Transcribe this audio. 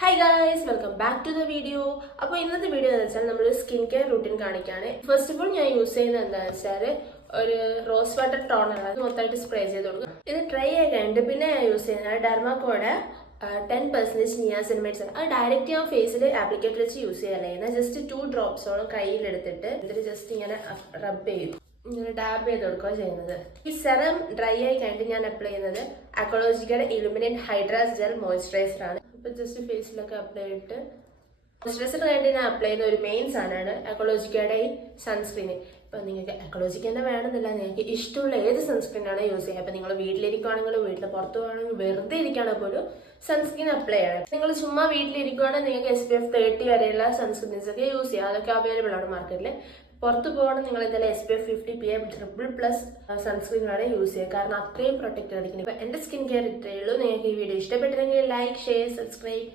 Hi guys, welcome back to the video. അപ്പോൾ ഇന്നത്തെ video എന്ന് വെച്ചാൽ നമ്മൾ സ്കിൻ കെയർ റൂട്ടീൻ കാണിക്കുകയാണ്. ഫസ്റ്റ് ഓഫ് ഓൾ ഞാൻ യൂസ് ചെയ്യുന്നത് എന്താണെന്ന് വെച്ചാൽ ഒരു റോസ് വാട്ടർ ടോണറാണ്. അത് മൊത്തമായിട്ട് സ്പ്രേ ചെയ്ത് കൊടുക്കും. ഇത് ട്രൈ ആയി കഴിഞ്ഞിട്ട് പിന്നെ ഞാൻ യൂസ് ചെയ്യുന്നത് ഡെർമാക്കോയുടെ 10% നിയാസിനമൈഡ്സ് ആണ്. അത് ഡയറക്റ്റ് ഞാൻ ഫേസിൽ ആപ്ലിക്കേറ്റർ വെച്ച് യൂസ് ചെയ്യാൻ ജസ്റ്റ് 2 ഡ്രോപ്സോളം കയ്യിലെടുത്തിട്ട് എന്നിട്ട് ജസ്റ്റ് ഇങ്ങനെ റബ്ബ് ചെയ്യും, ഇങ്ങനെ ഡാബ് ചെയ്ത് കൊടുക്കുക ചെയ്യുന്നത്. ഈ സെറം ഡ്രൈ ആയി കഴിഞ്ഞിട്ട് ഞാൻ അപ്ലൈ ചെയ്യുന്നത് അക്കോളജിക്കയുടെ ഇലുമിനേറ്റ് ഹൈഡ്രാ ജെൽ മോയ്സ്ചറൈസർ ആണ്. അപ്പൊ ജസ്റ്റ് ഫേസിലൊക്കെ അപ്ലൈ ചെയ്തിട്ട് മോയ്സ്ചറൈസർ കഴിഞ്ഞിട്ട് ഞാൻ അപ്ലൈ ചെയ്യുന്ന ഒരു മെയിൻ സാധനമാണ് അക്കോളജിക്കയുടെ ഈ സൺസ്ക്രീൻ. ഇപ്പൊ നിങ്ങൾക്ക് അക്കോളജിക്ക തന്നെ വേണമെന്നില്ല, നിങ്ങൾക്ക് ഇഷ്ടമുള്ള ഏത് സൺസ്ക്രീനാണ് യൂസ് ചെയ്യുക. അപ്പൊ നിങ്ങൾ വീട്ടിലിരിക്കുവാണെങ്കിലും വീട്ടിൽ പുറത്തു പോകണമെങ്കിൽ വെറുതെ ഇരിക്കുകയാണെങ്കിൽ പോലും സൺസ്ക്രീൻ അപ്ലൈ ചെയ്യണം. നിങ്ങൾ ചുമ്മാ വീട്ടിലിരിക്കുവാണെങ്കിൽ നിങ്ങൾക്ക് SPF 30 വരെയുള്ള സൺസ്ക്രീൻസ് ഒക്കെ യൂസ് ചെയ്യാം. അതൊക്കെ അവൈലബിൾ ആണ് മാർക്കറ്റിൽ. പുറത്ത് പോകണം നിങ്ങൾ എന്തായാലും SPF 50 PA ട്രിപ്പിൾ+ സൺസ്ക്രീനാണ് യൂസ് ചെയ്യുക, കാരണം അത്രയും പ്രൊട്ടക്റ്റ് ആയിരിക്കും. ഇപ്പൊ എന്റെ സ്കിൻ കെയർ ഇത്രയേ ഉള്ളൂ. നിങ്ങൾക്ക് ഈ വീഡിയോ ഇഷ്ടപ്പെട്ടില്ലെങ്കിൽ ലൈക്ക്, ഷെയർ, സബ്സ്ക്രൈബ്